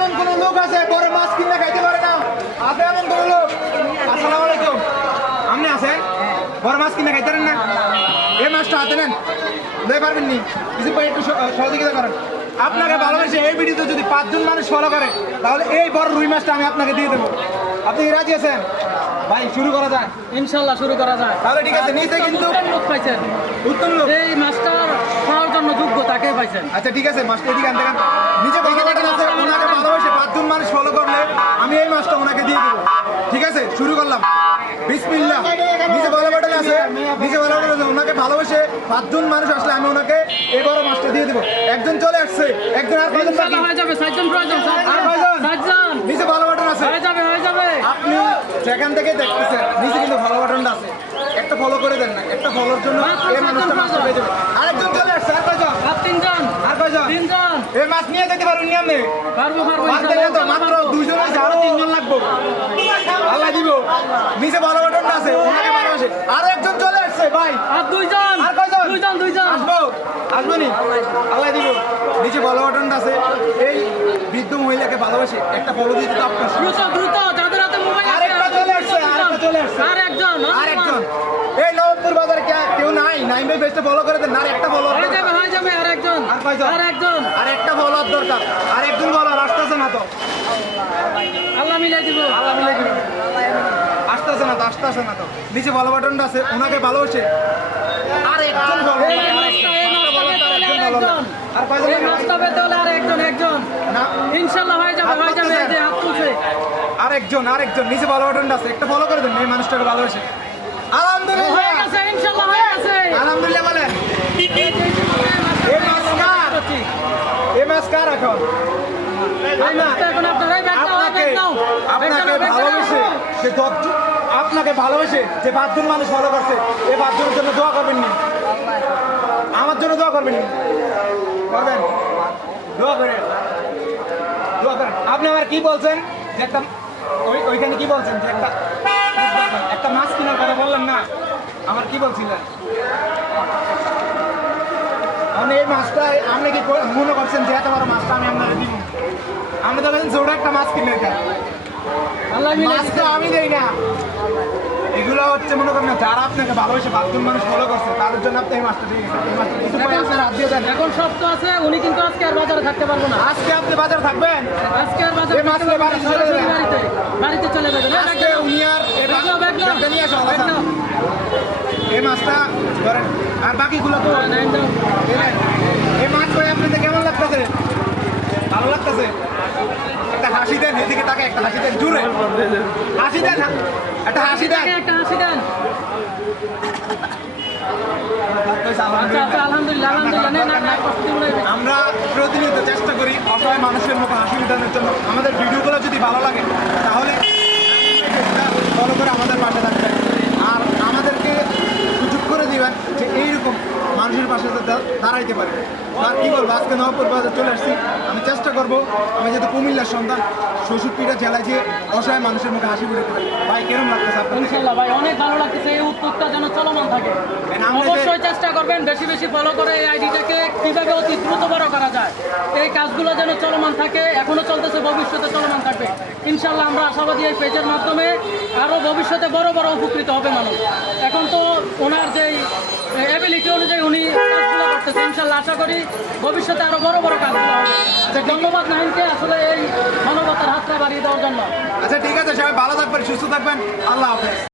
এমন কোন লোক আছে বড় মাছ কিনে খাইতে পারে না? আছে এমন কোন লোক? আসসালামু আলাইকুম। আপনি আছেন বড় মাছ কিনে খাইতে পারেন না? এই মাছটা হাতে নেন, লয়ে পারবেন নি? কিছু একটু সহযোগিতা করেন। আপনাকে ভালোবেসে এই ভিডিওতে যদি 5 জন মানুষ ফলো করে তাহলে এই বড় রুই মাছটা আমি আপনাকে দিয়ে দেবো। আপনি কি রাজি আছেন? ভাই শুরু করা যায়? ইনশাল্লাহ শুরু করা যায়। তাহলে ঠিক আছে, নিচে কিন্তু উত্তম লোক পাইছেন, উত্তম লোক। এই মাছটা খাওয়ার জন্য যোগ্য তাকে পাইছেন। আচ্ছা ঠিক আছে, মাছটা এদিকে আনতে নিচে বড় বাটন আছে, ওনাকে ভালোবেসে 5 জন মানুষ ফলো করলে আমি এই মাছটা ওনাকে দিয়ে দেবো। ঠিক আছে, শুরু করলাম। বিসমিল্লাহ। নিচে বড় বাটন আছে, নিচে বড় বাটন আছে, ওনাকে ভালোবেসে 5 জন মানুষ আসলে আমি ওনাকে এই বড় মাছটা দিয়ে দেবো। একজন চলে আসছে, একজন আর কয়জন বাকি? হয়ে যাবে 7 জন প্রয়োজন। আর কয়জন? 7 জন নিচে ভালো বাটন আছে, হয়ে যাবে হয়ে যাবে। আপনি যেখান থেকে দেখতেছেন নিচে কিন্তু ভালো বাটনটা আছে, একটা ফলো করে দেন না, একটা ফলোর জন্য এই মানুষটা মাছটা পেয়ে যাবে। আরেকজন চলে আসছে, আর কয়জন? আর 3 জন। আর কয়জন? 3 জন। এই মাছ নিয়ে যেতে পারবেন নি আপনি? পারবো পারবো পারতেন না তো, মাত্র 2 জন হয়েছে, আরো 3 জন লাগবে। আল্লাহ দিব। নিচে ভালো বাটনটা আছে, ওনাকে ভালোবাসে। আরো একজন চলে আসছে ভাই। আর 2 জন। আর কয়জন? 2 জন। আসবো, আসবো নি? আল্লাহ দিব। নিচে ভালো বাটনটা আছে, এই বৃদ্ধ মহিলাকে ভালোবাসে একটা ফলো দিতে তো আপনার দ্রুত দ্রুত যাদের হাতে মোবাইল আছে। আরেকটা চলে আসছে, আরেকটা চলে আসছে। আরেকজন। এই নবপুর বাজারে কেউ নাই, নাইম ভাই বেস্টে ফলো করে দেন। আর একটা ফলো হয়ে যাবে আরেকজন। আর কয়জন? আরেকজন। আর একটা ফলোয়ার দরকার, আর একজন ফলোয়ার আসতেছে না তো। আল্লাহ মিলাই দিব। আল্লাহ মিলাই দিবেন। আসতেছে না তো, আসতেছে না তো। নিচে ভালো বাটনটা আছে, ওনাকে ভালোবাসে আর একজন follower, এই মাছটা আরেকজন। আর কয়জন? এই মাছটা পেতে হলে আরেকজন। না, ইনশাআল্লাহ হয়ে যাবে হয়ে যাবে। এই যে হাত তুলছে। আরেকজন নিচে ভালো বাটনটা আছে, একটা ফলো করে দেন। এই মানুষটাকে ভালোবাসে। আলহামদুলিল্লাহ, হয়ে গেছে ইনশাআল্লাহ হয়ে গেছে। আলহামদুলিল্লাহ বলেন। এই মাছ কার এখন? এই মাছটা এখন আপনার এই ব্যাগটা আপনাকে ভালোবেসে যে 5 জন মানুষ ফলো করছে, এই 5 জনের জন্য দোয়া করবেন নি? আমার জন্য দোয়া করবেন নি? করবেন? দোয়া করেন, দোয়া করেন। আপনি আমার কি বলছেন যে একটা ওইখানে কি বলছেন যে একটা মাছ কেনার কথা বললেন না? আমার কি বলছিলেন? আপনি এই মাছটা আপনি কি মনে করছেন যে এত বড় মাছটা আমি আপনাকে দিব? আপনি তো বলছেন ছোট একটা মাছ কিনে দেন। আল্লাহ মিলাই মাছ তো আমি দেই না। এগুলো হচ্ছে মনে করেন যারা আপনাকে ভালোবেসে 5 জন মানুষ ফলো করছে তাদের জন্য আপনি এই মাছটা দিয়ে গেছেন। এই মাছটা কিছু পরে আপনার হাত দিয়ে দেন। এখন সব তো আছে, উনি কিন্তু আজকে আর বাজারে থাকতে পারবো না। আজকে আপনি বাজার থাকবেন, আজকে আর বাজারে এই মাছ থাকতে পারবো না, বাড়িতে চলে সরাসরি যাবে। বাড়িতে চলে যাবেন। আজকে উনি আর ব্যাগটা নিয়ে আসা হবে না। এই মাছটা ধরেন, আর বাকিগুলো তো এই মাছ করে আপনাদের কেমন লাগতেছে? ভালো লাগতেছে? একটা হাসি দেন, এদিকে তাকে একটা হাসি দেন, জুড়ে হাসি দেন, একটা হাসি দেন। একটা হাসি দেন। আচ্ছা আলহামদুলিল্লাহ আমরা প্রতিনিয়ত চেষ্টা করি অসহায় মানুষের মুখে হাসি উঠানোর জন্য। আমাদের ভিডিওগুলো যদি ভালো লাগে তাহলে ফলো করে আমাদের পাশে থাকবেন, আর আমাদেরকে সুযোগ করে দিবেন যে এইরকম মানুষের পাশে দাঁড়াইতে পারে। আর কি বলবো, আজকে নবপুর বাজার চলে আসছি। আমি চেষ্টা করবো, আমি যেহেতু কুমিল্লার সন্তান, ৬৬টা জেলায় যে অসহায় মানুষের মুখে হাসি ফুটাতে পারি। ভাই কেরম লাগতেছে আপনার? ইনশাআল্লাহ ভাই অনেক ভালো লাগতেছে। এই উদ্যোগটা যেন চলমান থাকে। অবশ্যই চেষ্টা করবেন বেশি বেশি ফলো করে এই আইডিটাকে কিভাবে অতি দ্রুত বড় করা যায়, এই কাজগুলো যেন চলমান থাকে। এখনো চলতেছে, ভবিষ্যতে চলমান থাকবে ইনশাআল্লাহ। আমরা আশাবাদী এই পেজের মাধ্যমে আরো ভবিষ্যতে বড় বড় উপকৃত হবে মানুষ। এখন তো ওনার যেই এবিলিটি অনুযায়ী উনি কাজগুলো করতেছে, ইনশাআল্লাহ আশা করি ভবিষ্যতে আরো বড় বড় কাজগুলো হবে। ধন্যবাদ নাহিনকে আসলে এই মানবতার হাতটা বাড়িয়ে দেওয়ার জন্য। আচ্ছা ঠিক আছে, সবাই ভালো থাকবেন, সুস্থ থাকবেন। আল্লাহ হাফেজ।